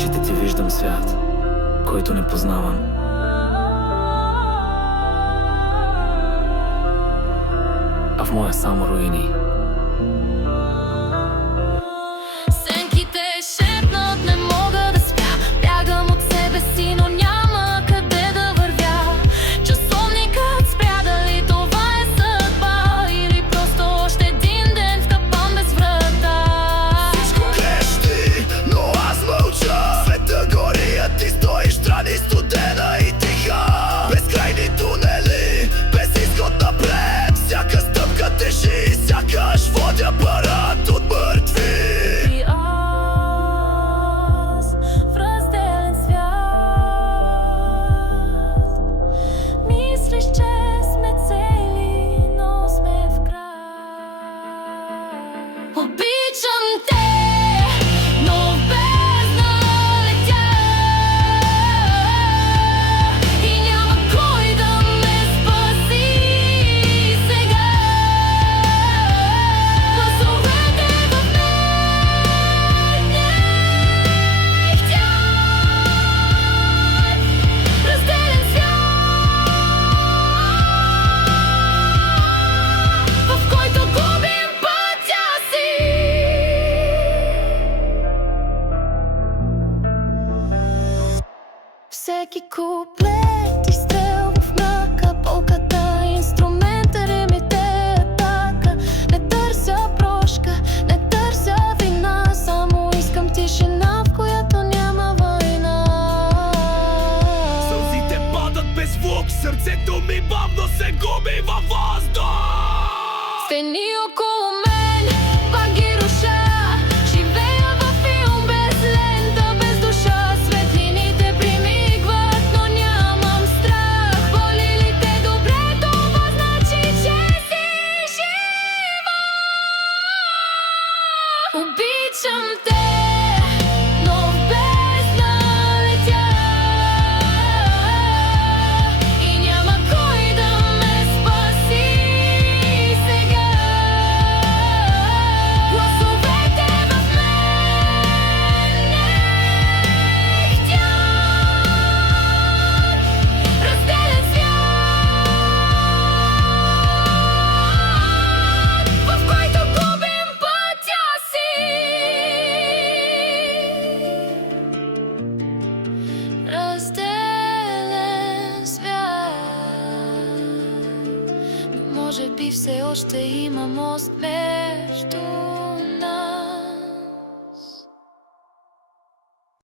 очите ти виждам свят, който не познавам. А в моя само руини. Сенките шепнат, не мога да спя. Бягам от себе си, но няма къде да вървя. Часовникът спря, дали това е съдба или просто още един ден в капан без врата. Всичко крещи, но аз мълча. Света гори, а ти стоиш страни, студена и тиха. Безкрайни тунели, без изход напред. Всяка стъпка тежи, сякаш водя парад от мъртви. И аз в разделен свят. Мислиш, че сме цели, но сме в край. Обичам те, но в бездна летя. И няма кой да ме спаси сега. Гласовете в мен не хтят. Разделен свят, в който губим пътя си. Всеки куплет изстрел в мрака, полката инструмента, римите атака. Не търся прошка, не търся вина, само искам тишина, в която няма война. Сълзите падат без звук, сърцето ми бавно се губи във въздух. Стени около мен, пак ги руша. Живея във филм без лента, без душа. Светлините примигват, но нямам страх. Боли ли те добре, това значи, че си жива. Обичам те, но в бездна летя. И няма кой да ме спаси сега. Гласовете в мен не хтят. Разделен свят, в който губим пътя си. Разделен свят, но може би все още има мост между